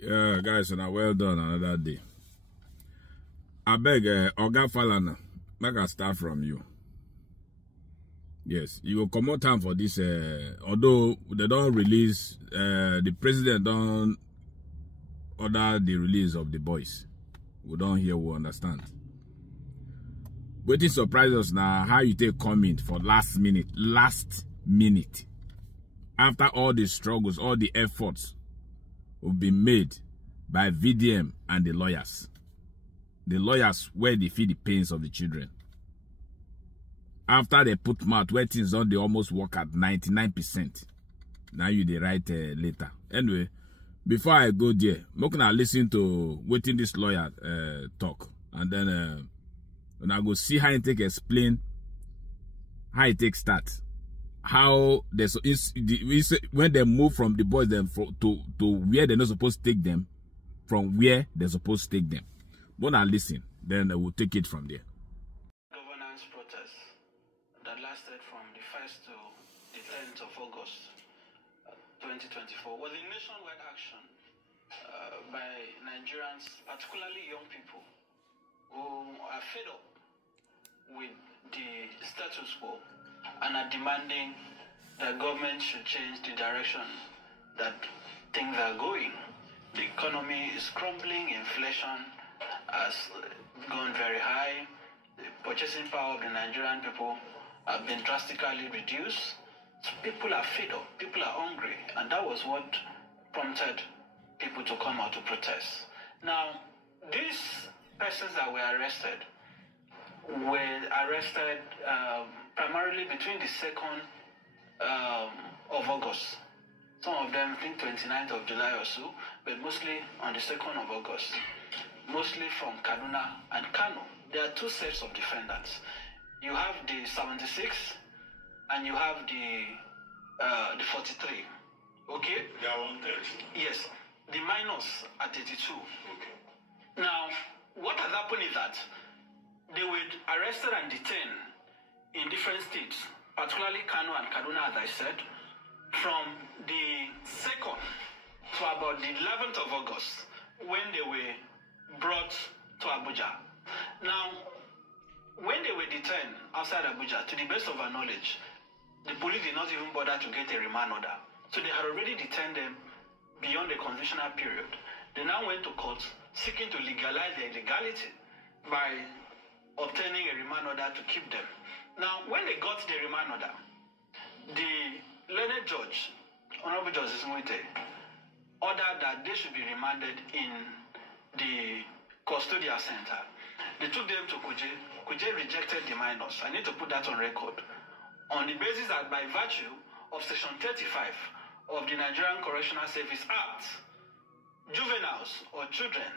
Yeah, guys, and well done another day. I beg, Oga Falana, make I start from you. Yes, you will come out time for this, although they don't release, the president don't order the release of the boys. We don't hear, we understand. But it surprises us now how you take comment for last minute. After all the struggles, all the efforts will be made by VDM and the lawyers. The lawyers where they feel the pains of the children. After they put mouth where things on, they almost work at 99%. Now you they write later. Anyway, before I go there, I'm gonna listen to waiting this lawyer talk, and then when I go see how it take explain how it take start. How they when they move from the boys them to where they're not supposed to take them, from where they're supposed to take them. But now listen, then we'll take it from there. Governance protest that lasted from the 1st to the 10th of August 2024 was a nationwide action by Nigerians, particularly young people, who are fed up with the status quo and are demanding that government should change the direction that things are going. The economy is crumbling, inflation has gone very high, the purchasing power of the Nigerian people have been drastically reduced. So people are fed up, people are hungry, and that was what prompted people to come out to protest. Now, these persons that were arrested primarily between the 2nd of August. Some of them, I think 29th of July or so, but mostly on the 2nd of August. Mostly from Kaduna and Kano. There are two sets of defendants. You have the 76 and you have the 43. Okay? They are 130. Yes. The minors are 32. Okay. Now, what has happened is that they were arrested and detained in different states, particularly Kano and Kaduna, as I said, from the 2nd to about the 11th of August, when they were brought to Abuja. Now, when they were detained outside Abuja, to the best of our knowledge, the police did not even bother to get a remand order. So they had already detained them beyond the constitutional period. They now went to court seeking to legalize their illegality by obtaining a remand order to keep them. Now, when they got the remand order, the learned judge, Honorable Justice Mwite, ordered that they should be remanded in the custodial center. They took them to Kuje. Kuje rejected the minors. I need to put that on record. On the basis that by virtue of Section 35 of the Nigerian Correctional Service Act, juveniles or children,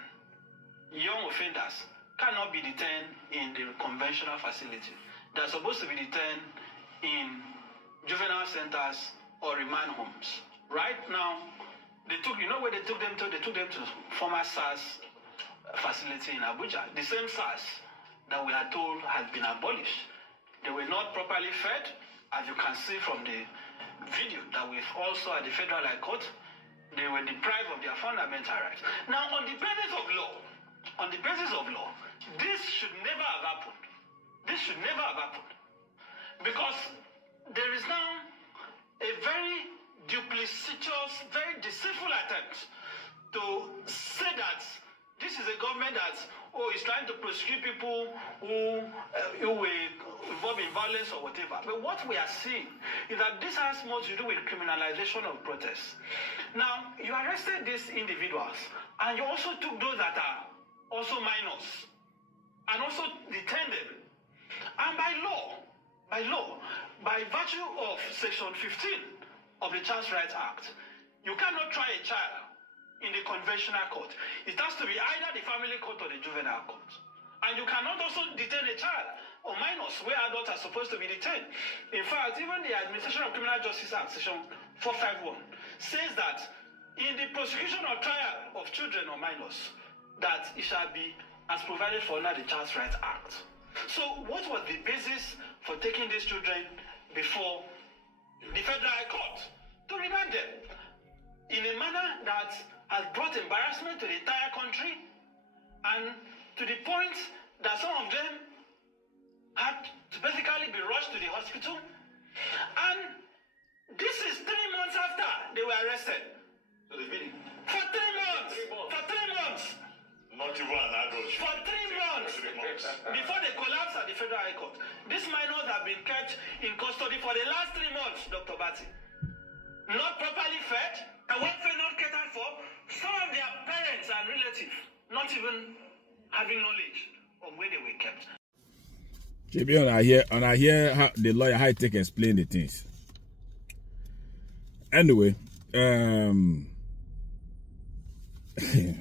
young offenders, cannot be detained in the conventional facility. They're supposed to be detained in juvenile centers or remand homes. Right now, they took, you know where they took them to? They took them to former SARS facility in Abuja. The same SARS that we are told has been abolished. They were not properly fed, as you can see from the video that we've also at the Federal High Court. They were deprived of their fundamental rights. Now, on the basis of law, this should never have happened. This should never have happened. Because there is now a very duplicitous, very deceitful attempt to say that this is a government that is trying to prosecute people who were involved in violence or whatever. But what we are seeing is that this has more to do with criminalization of protests. Now, you arrested these individuals, and you also took those that are also minors, and also detained them. And by virtue of Section 15 of the Child Rights Act, you cannot try a child in the conventional court. It has to be either the family court or the juvenile court. And you cannot also detain a child or minors where adults are supposed to be detained. In fact, even the Administration of Criminal Justice Act, Section 451, says that in the prosecution or trial of children or minors, that it shall be as provided for under the Child Rights Act. So what was the basis for taking these children before the Federal High Court? To remand them in a manner that has brought embarrassment And to the point that some of them had to basically be rushed to the hospital. And this is 3 months after they were arrested. So they've been for 3 months. For 3 months. Not even an adult. For 3 months. Before they collapsed at the Federal High Court. These minors have been kept in custody for the last 3 months, Dr. Bati. Not properly fed, and welfare not catered for. Some of their parents and relatives not even having knowledge of where they were kept. And I hear how the lawyer how take explain the things. Anyway,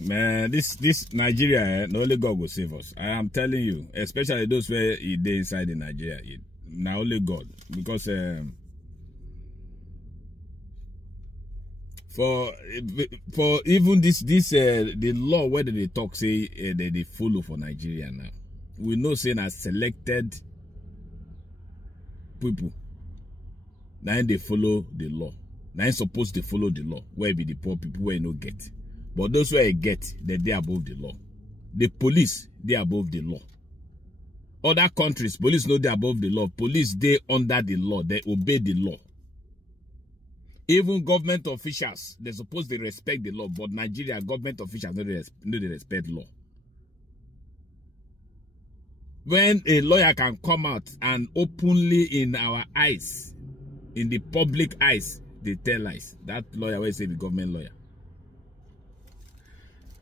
man, this Nigeria, no only God will save us. I am telling you, especially those where they inside in Nigeria, now only God, because for even this the law where they talk say they follow for Nigeria now. We know saying as selected people. Now they follow the law. Now supposed to follow the law. Where be the poor people where you no get. But those where you get, they're above the law. The police, they're above the law. Other countries, police know they're above the law. Police, they under the law. They obey the law. Even government officials, they're supposed to respect the law. But Nigeria, government officials, no they respect law. When a lawyer can come out and openly in our eyes, in the public eyes, they tell lies. That lawyer will say the government lawyer.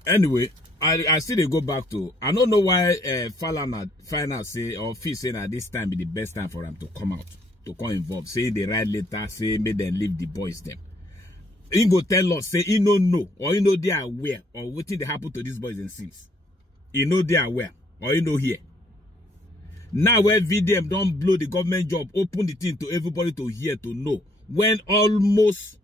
Anyway, I still they go back to, I don't know why Falana say, or feel saying that this time be the best time for them to come out, to come involved. Say they write letter, say make them leave the boys them. He go tell us, say he no know, or he know they are aware, or what thing they happen to these boys and since. He know they are aware, or he know here. Now where VDM don't blow the government job, open the thing to everybody to hear, to know. When almost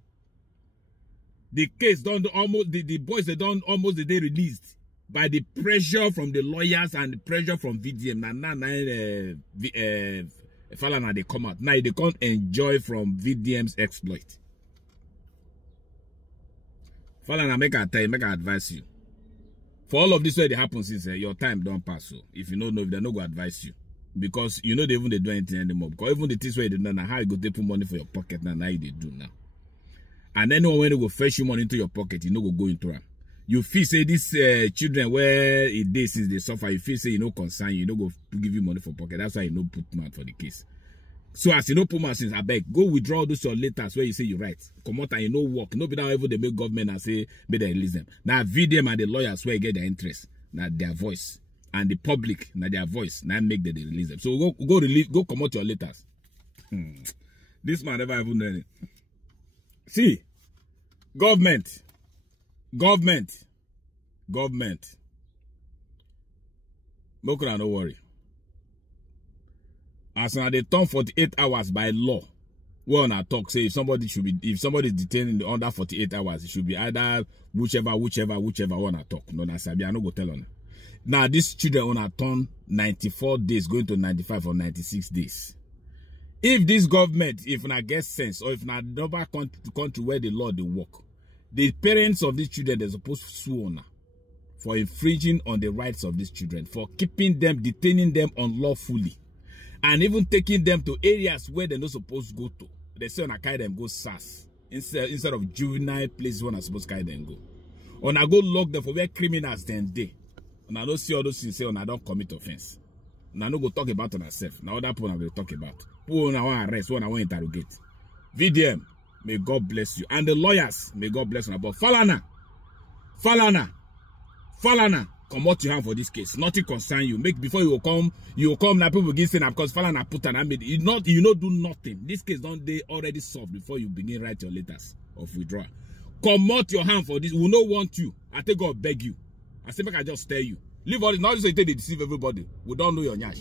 the case done almost the boys they done almost the day released by the pressure from the lawyers and the pressure from VDM. Falana they come out. Now they can't enjoy from VDM's exploit. Falana make I tell you, make I advise you. For all of this way they happen since your time don't pass. So if you don't know, if they no go advise you. Because you know they even they do anything anymore. Because even the things where they do now, how you go take put money for your pocket now, they do now. And anyone when they go fetch you money into your pocket, you know go into them. You feel say these children where it day since they suffer, you feel say you know concern you know go to give you money for pocket. That's why you know put man for the case. So as you know put man since I beg, go withdraw those your letters where you say you write. Come out and you know work. No be that ever they make government and say may they release them. Now VDM and the lawyers where get their interest. Now their voice. And the public, now their voice, now make them release them. So go come out your letters. This man never even done it. See, government. Mokra, no worry. As now they turn 48 hours by law. Well, I talk say if somebody is detained in under 48 hours, it should be either whichever one I talk. No, that's I no go tell on. Now, these children on a turn 94 days, going to 95 or 96 days. If this government, if not get sense, or if not another country where the law they work, the parents of these children they're supposed to sue on for infringing on the rights of these children, for keeping them, detaining them unlawfully, and even taking them to areas where they're not supposed to go to. They say on a carry them go SAS instead of juvenile places when I'm supposed to carry them go. On I go lock them for where criminals then they. And I don't see all those things say, and I don't commit offense. And I don't go talk about on myself. Now other people I will talk about. Who I want to arrest, who I want to interrogate. VDM, may God bless you. And the lawyers, may God bless you. But Falana, come out your hand for this case. Nothing concern you. Make before you come now people begin saying because Falana put an amid. You not do nothing. This case don't they already solved before you begin write your letters of withdrawal. Come out your hand for this. We don't want you. I think God beg you. I say, make I just tell you. Leave all this. Not just say they deceive everybody. We don't know your nyash.